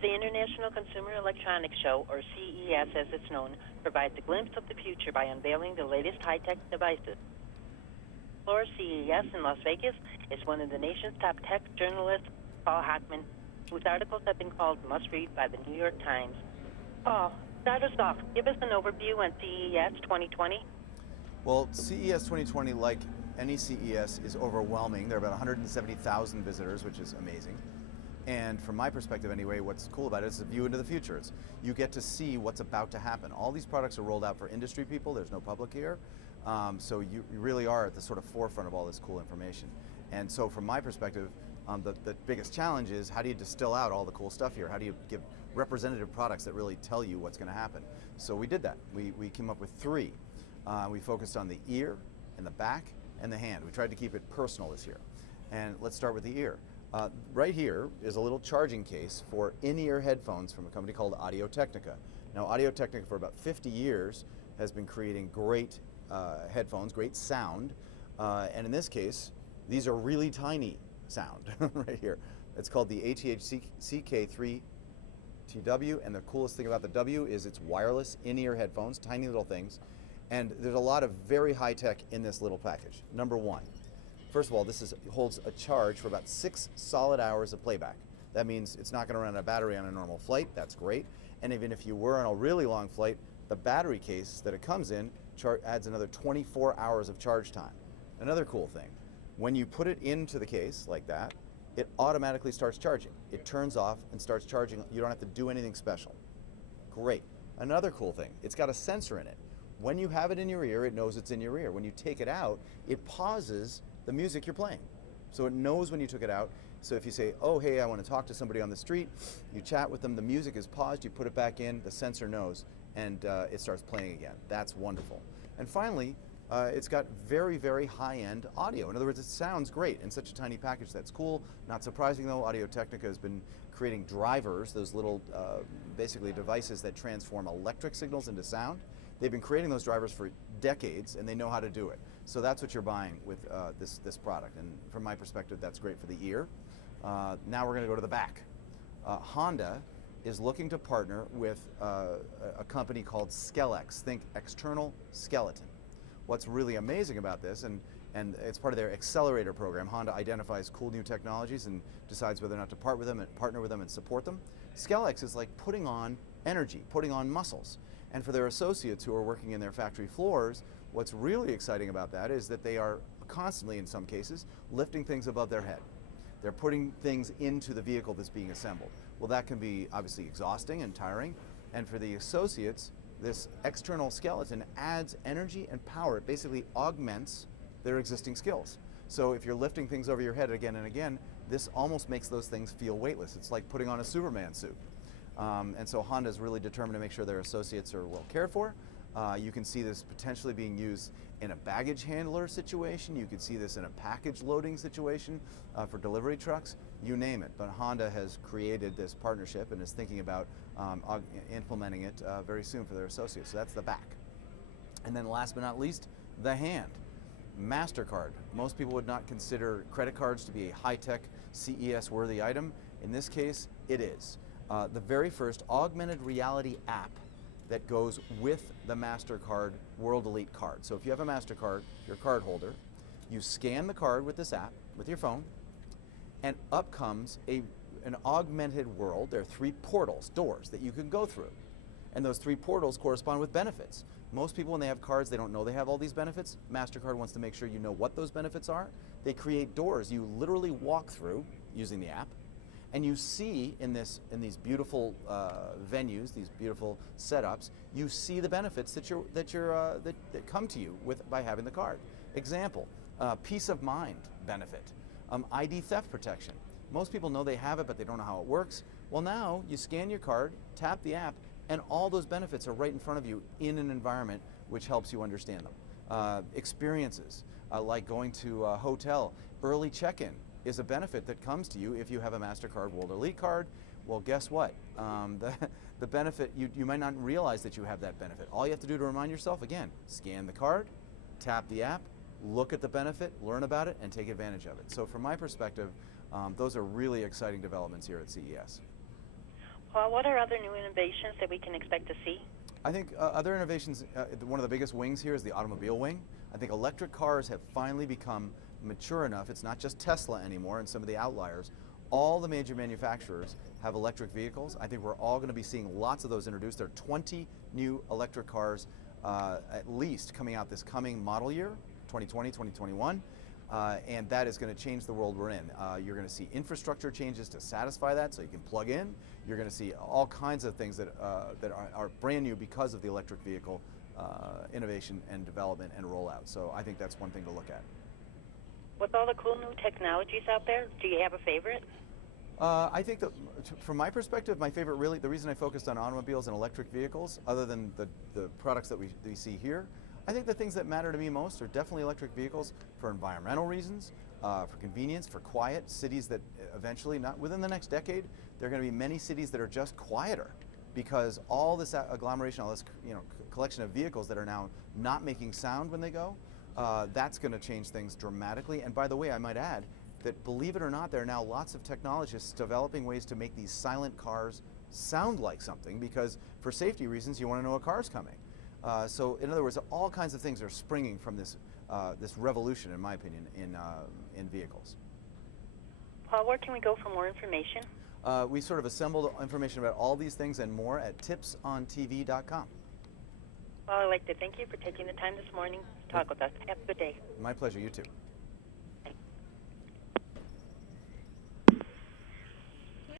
The International Consumer Electronics Show, or CES as it's known, provides a glimpse of the future by unveiling the latest high-tech devices. Explore CES in Las Vegas is one of the nation's top tech journalists, Paul Hochman, whose articles have been called must-read by the New York Times. Paul, start us off. Give us an overview on CES 2020. Well, CES 2020, like any CES, is overwhelming. There are about 170,000 visitors, which is amazing. And from my perspective anyway, what's cool about it is a view into the future. You get to see what's about to happen. All these products are rolled out for industry people. There's no public here. So you really are at the sort of forefront of all this cool information. And so from my perspective, the biggest challenge is how do you distill out all the cool stuff here? How do you give representative products that really tell you what's going to happen? So we did that. We came up with three. We focused on the ear and the back and the hand. We tried to keep it personal this year. And let's start with the ear. Right here is a little charging case for in-ear headphones from a company called Audio-Technica. Now, Audio-Technica for about 50 years has been creating great headphones, great sound, and in this case, these are really tiny sound right here. It's called the ATH-CK3TW, and the coolest thing about the W is it's wireless in-ear headphones, tiny little things, and there's a lot of very high tech in this little package. Number one. First of all, this holds a charge for about 6 solid hours of playback. That means it's not going to run out of battery on a normal flight. That's great. And even if you were on a really long flight, the battery case that it comes in adds another 24 hours of charge time. Another cool thing, when you put it into the case like that, it automatically starts charging. It turns off and starts charging. You don't have to do anything special. Great. Another cool thing, it's got a sensor in it. When you have it in your ear, it knows it's in your ear. When you take it out, it pauses the music you're playing. So it knows when you took it out. So if you say, oh, hey, I want to talk to somebody on the street, you chat with them, the music is paused, you put it back in, the sensor knows, and it starts playing again. That's wonderful. And finally, it's got very, very high-end audio. In other words, it sounds great in such a tiny package. That's cool. Not surprising, though, Audio-Technica has been creating drivers, those little, basically devices that transform electric signals into sound. They've been creating those drivers for decades, and they know how to do it. So that's what you're buying with this product. And from my perspective, that's great for the ear. Now we're going to go to the back. Honda is looking to partner with a company called Skelex. Think external skeleton. What's really amazing about this, and it's part of their accelerator program, Honda identifies cool new technologies and decides whether or not to partner with them and support them. Skelex is like putting on energy, putting on muscles. And for their associates who are working in their factory floors, what's really exciting about that is that they are constantly, in some cases, lifting things above their head. They're putting things into the vehicle that's being assembled. Well, that can be obviously exhausting and tiring. And for the associates, this external skeleton adds energy and power. It basically augments their existing skills. So if you're lifting things over your head again and again, this almost makes those things feel weightless. It's like putting on a Superman suit. And so Honda is really determined to make sure their associates are well cared for. You can see this potentially being used in a baggage handler situation. You could see this in a package loading situation for delivery trucks, you name it. But Honda has created this partnership and is thinking about implementing it very soon for their associates. So that's the back. And then last but not least, the hand. MasterCard. Most people would not consider credit cards to be a high-tech CES-worthy item. In this case, it is. The very first augmented reality app that goes with the MasterCard World Elite card. So if you have a MasterCard, you're a card holder, you scan the card with this app, with your phone, and up comes an augmented world. There are 3 portals, doors, that you can go through. And those 3 portals correspond with benefits. Most people, when they have cards, they don't know they have all these benefits. MasterCard wants to make sure you know what those benefits are. They create doors you literally walk through using the app, and you see in these beautiful venues, these beautiful setups, you see the benefits that come to you by having the card. Example, peace of mind benefit, ID theft protection. Most people know they have it, but they don't know how it works. Well, now you scan your card, tap the app, and all those benefits are right in front of you in an environment which helps you understand them. Experiences, like going to a hotel, early check-in is a benefit that comes to you if you have a MasterCard World Elite card. Well, guess what? The benefit, you might not realize that you have that benefit. All you have to do to remind yourself, again, scan the card, tap the app, look at the benefit, learn about it, and take advantage of it. So from my perspective, those are really exciting developments here at CES. Paul, what are other new innovations that we can expect to see? I think other innovations, one of the biggest wings here is the automobile wing. I think electric cars have finally become mature enough. It's not just Tesla anymore and some of the outliers. All the major manufacturers have electric vehicles. I think we're all going to be seeing lots of those introduced. There are 20 new electric cars at least coming out this coming model year, 2020, 2021. And that is going to change the world we're in. You're going to see infrastructure changes to satisfy that, so you can plug in. You're going to see all kinds of things that are brand new because of the electric vehicle innovation and development and rollout. So I think that's one thing to look at. With all the cool new technologies out there, do you have a favorite? I think that, from my perspective, my favorite really, the reason I focused on automobiles and electric vehicles, other than the products that we see here, I think the things that matter to me most are definitely electric vehicles for environmental reasons, for convenience, for quiet. Cities that eventually, not within the next decade, there are going to be many cities that are just quieter because all this agglomeration, all this collection of vehicles that are now not making sound when they go, that's going to change things dramatically. And by the way, I might add that, believe it or not, there are now lots of technologists developing ways to make these silent cars sound like something, because for safety reasons, you want to know a car's coming. So in other words, all kinds of things are springing from this revolution, in my opinion, in vehicles. Paul, where can we go for more information? We sort of assembled information about all these things and more at tipsontv.com. Well, I'd like to thank you for taking the time this morning to talk with us. Have a good day. My pleasure. You too.